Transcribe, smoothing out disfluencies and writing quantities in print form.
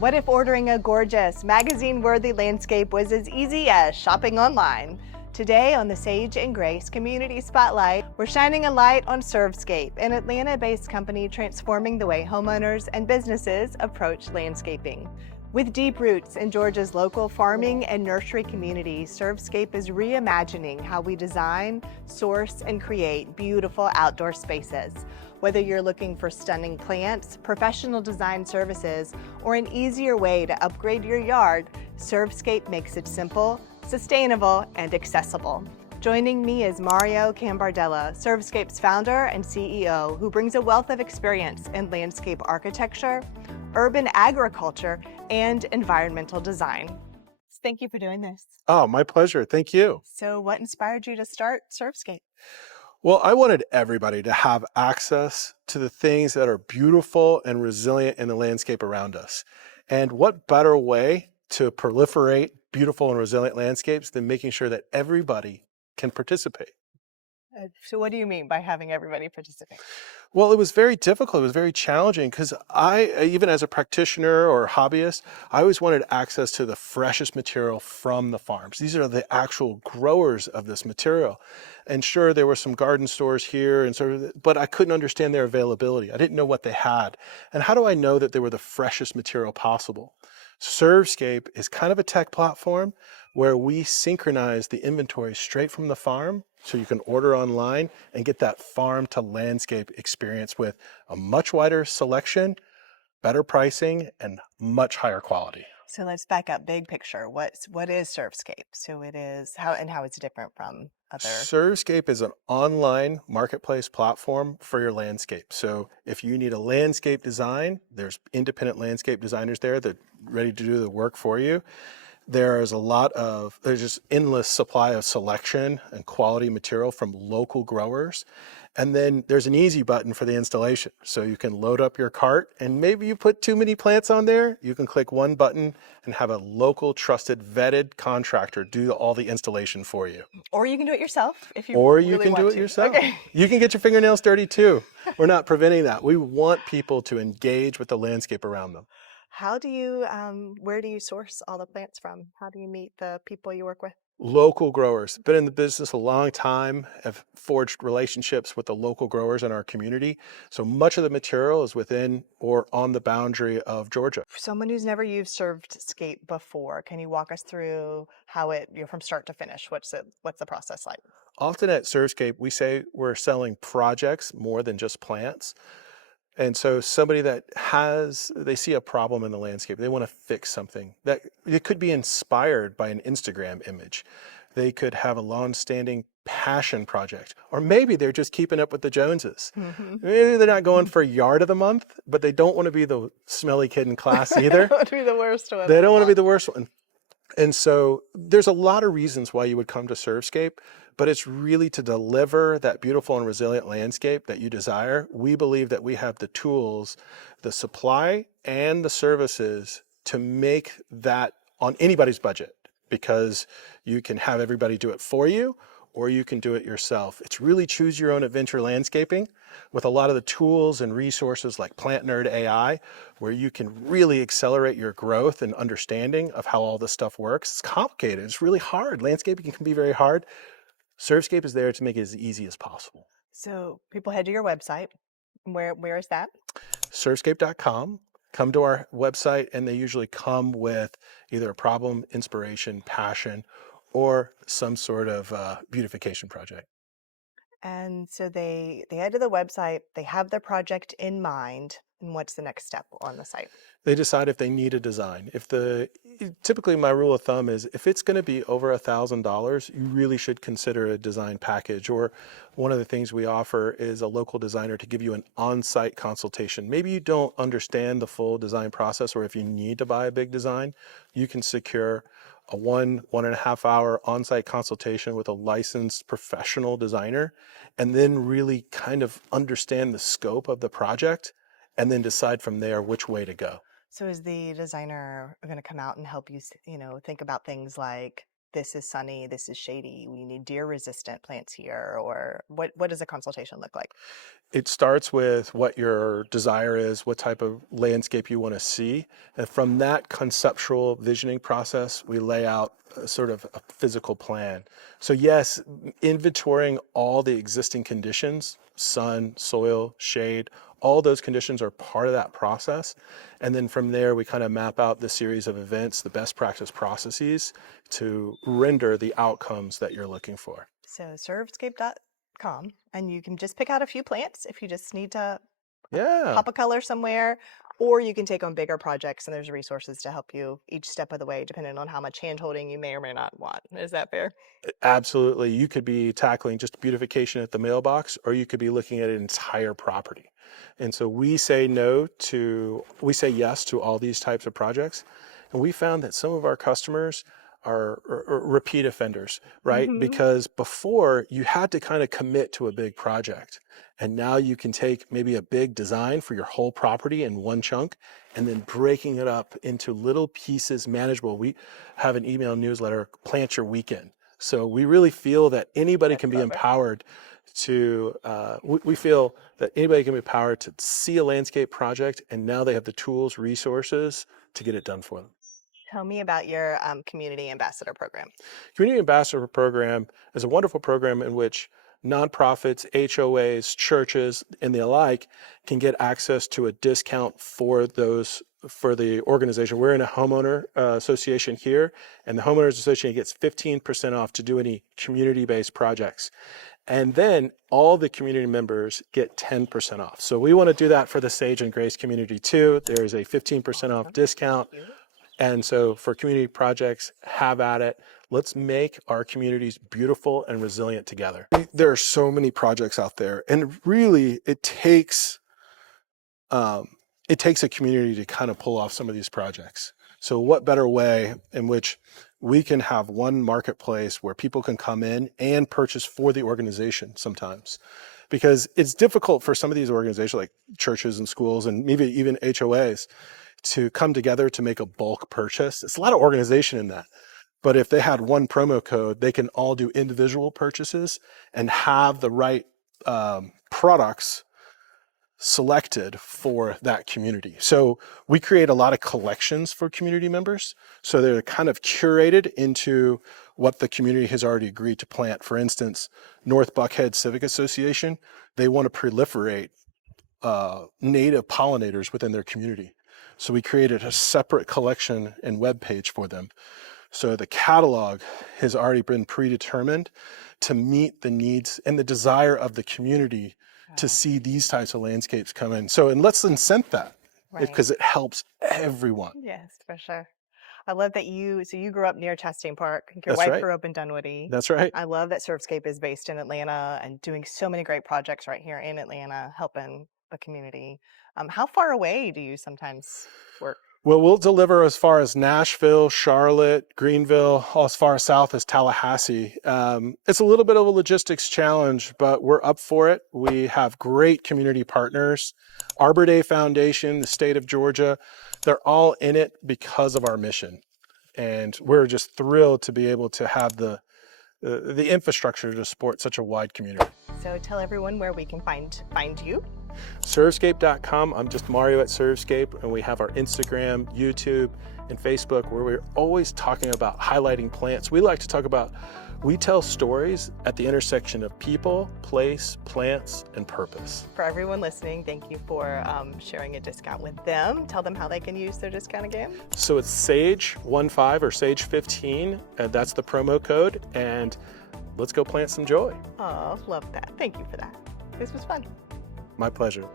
What if ordering a gorgeous, magazine-worthy landscape was as easy as shopping online? Today on the Sage+Grace Community Spotlight, we're shining a light on Servescape, an Atlanta-based company transforming the way homeowners and businesses approach landscaping. With deep roots in Georgia's local farming and nursery community, Servescape is reimagining how we design, source, and create beautiful outdoor spaces. Whether you're looking for stunning plants, professional design services, or an easier way to upgrade your yard, Servescape makes it simple, sustainable, and accessible. Joining me is Mario Cambardella, Servescape's founder and CEO, who brings a wealth of experience in landscape architecture, urban agriculture, and environmental design. Thank you for doing this. Oh, my pleasure. Thank you. So what inspired you to start Servescape? Well, I wanted everybody to have access to the things that are beautiful and resilient in the landscape around us. And what better way to proliferate beautiful and resilient landscapes than making sure that everybody can participate? So what do you mean by having everybody participate? Well, it was very difficult. It was very challenging because even as a practitioner or hobbyist, I always wanted access to the freshest material from the farms. These are the actual growers of this material. And sure, there were some garden stores here, but I couldn't understand their availability. I didn't know what they had. And how do I know that they were the freshest material possible? Servescape is kind of a tech platform where we synchronize the inventory straight from the farm so you can order online and get that farm to landscape experience with a much wider selection, better pricing, and much higher quality. So let's back up big picture. What is Servescape? So it is how it's different from other. Servescape is an online marketplace platform for your landscape. So if you need a landscape design, there's independent landscape designers there that are ready to do the work for you. There's just endless supply of selection and quality material from local growers. And then there's an easy button for the installation. So you can load up your cart, and maybe you put too many plants on there. You can click one button and have a local, trusted, vetted contractor do all the installation for you. Or you can do it yourself if you Or really you can want do it to. yourself. Okay. You can get your fingernails dirty too. We're not preventing that. We want people to engage with the landscape around them. How do you, where do you source all the plants from? How do you meet the people you work with? Local growers, been in the business a long time, have forged relationships with the local growers in our community. So much of the material is within or on the boundary of Georgia. For someone who's never used Servescape before, can you walk us through how it, from start to finish? What's the process like? Often at Servescape, we say we're selling projects more than just plants. And so somebody they see a problem in the landscape, they want to fix something that it could be inspired by an Instagram image. They could have a long-standing passion project, or maybe they're just keeping up with the Joneses. Mm-hmm. Maybe they're not going for yard of the month, but they don't want to be the smelly kid in class either. They don't want to be the worst one. They don't want to be the worst one. And so there's a lot of reasons why you would come to Servescape, but it's really to deliver that beautiful and resilient landscape that you desire. We believe that we have the tools, the supply, and the services to make that on anybody's budget, because you can have everybody do it for you, or you can do it yourself. It's really choose your own adventure landscaping with a lot of the tools and resources like Plant Nerd AI, where you can really accelerate your growth and understanding of how all this stuff works. It's complicated. It's really hard. Landscaping can be very hard. Servescape is there to make it as easy as possible. So people head to your website. Where is that? Servescape.com. Come to our website, and they usually come with either a problem, inspiration, passion, or some sort of beautification project. And so they head to the website, they have their project in mind, and what's the next step on the site? They decide if they need a design. Typically my rule of thumb is if it's going to be over $1,000, you really should consider a design package. Or one of the things we offer is a local designer to give you an on-site consultation. Maybe you don't understand the full design process, or if you need to buy a big design, you can secure a 1.5 hour on-site consultation with a licensed professional designer, and then really kind of understand the scope of the project, and then decide from there which way to go. So is the designer going to come out and help you, think about things like this is sunny, this is shady, we need deer resistant plants here, or what does a consultation look like? It starts with what your desire is, what type of landscape you want to see. And from that conceptual visioning process, we lay out sort of a physical plan. So yes, inventorying all the existing conditions, sun, soil, shade, all those conditions are part of that process. And then from there, we kind of map out the series of events, the best practice processes to render the outcomes that you're looking for. So Servescape.com, and you can just pick out a few plants if you just need to pop a color somewhere, or you can take on bigger projects, and there's resources to help you each step of the way, depending on how much hand-holding you may or may not want. Is that fair? Absolutely. You could be tackling just beautification at the mailbox, or you could be looking at an entire property. And so we say yes to all these types of projects. And we found that some of our customers are repeat offenders, right? Because before you had to kind of commit to a big project, and now you can take maybe a big design for your whole property in one chunk and then breaking it up into little pieces manageable. We have an email newsletter, Plant Your Weekend. So we really feel that anybody can be empowered to, we feel that anybody can be empowered to see a landscape project, and now they have the tools, resources to get it done for them. Tell me about your Community Ambassador Program. Community Ambassador Program is a wonderful program in which nonprofits, HOAs, churches, and the alike can get access to a discount for the organization. We're in a homeowner association here, and the homeowners association gets 15% off to do any community-based projects. And then all the community members get 10% off. So we want to do that for the Sage and Grace community too. There's a 15% off discount. And so for community projects, have at it. Let's make our communities beautiful and resilient together. There are so many projects out there, and really it takes a community to kind of pull off some of these projects. So what better way in which we can have one marketplace where people can come in and purchase for the organization sometimes? Because it's difficult for some of these organizations like churches and schools and maybe even HOAs to come together to make a bulk purchase. It's a lot of organization in that. But if they had one promo code, they can all do individual purchases and have the right products selected for that community. So we create a lot of collections for community members. So they're kind of curated into what the community has already agreed to plant. For instance, North Buckhead Civic Association, they want to proliferate native pollinators within their community. So we created a separate collection and web page for them. So the catalog has already been predetermined to meet the needs and the desire of the community to see these types of landscapes come in. So, and let's incent that because it helps everyone. Yes, for sure. I love that you grew up near Chastain Park. Your wife grew up in Dunwoody. That's right. I love that Servescape is based in Atlanta and doing so many great projects right here in Atlanta, helping the community. How far away do you sometimes work? Well, we'll deliver as far as Nashville, Charlotte, Greenville, all as far south as Tallahassee. It's a little bit of a logistics challenge, but we're up for it. We have great community partners. Arbor Day Foundation, the state of Georgia, they're all in it because of our mission. And we're just thrilled to be able to have the infrastructure to support such a wide community. So tell everyone where we can find you. Servescape.com. I'm just Mario at Servescape, and we have our Instagram, YouTube, and Facebook where we're always talking about highlighting plants. We like to talk about, we tell stories at the intersection of people, place, plants, and purpose. For everyone listening, thank you for sharing a discount with them. Tell them how they can use their discount again. So it's Sage15 or Sage15, and that's the promo code, and let's go plant some joy. Oh, love that. Thank you for that. This was fun. My pleasure.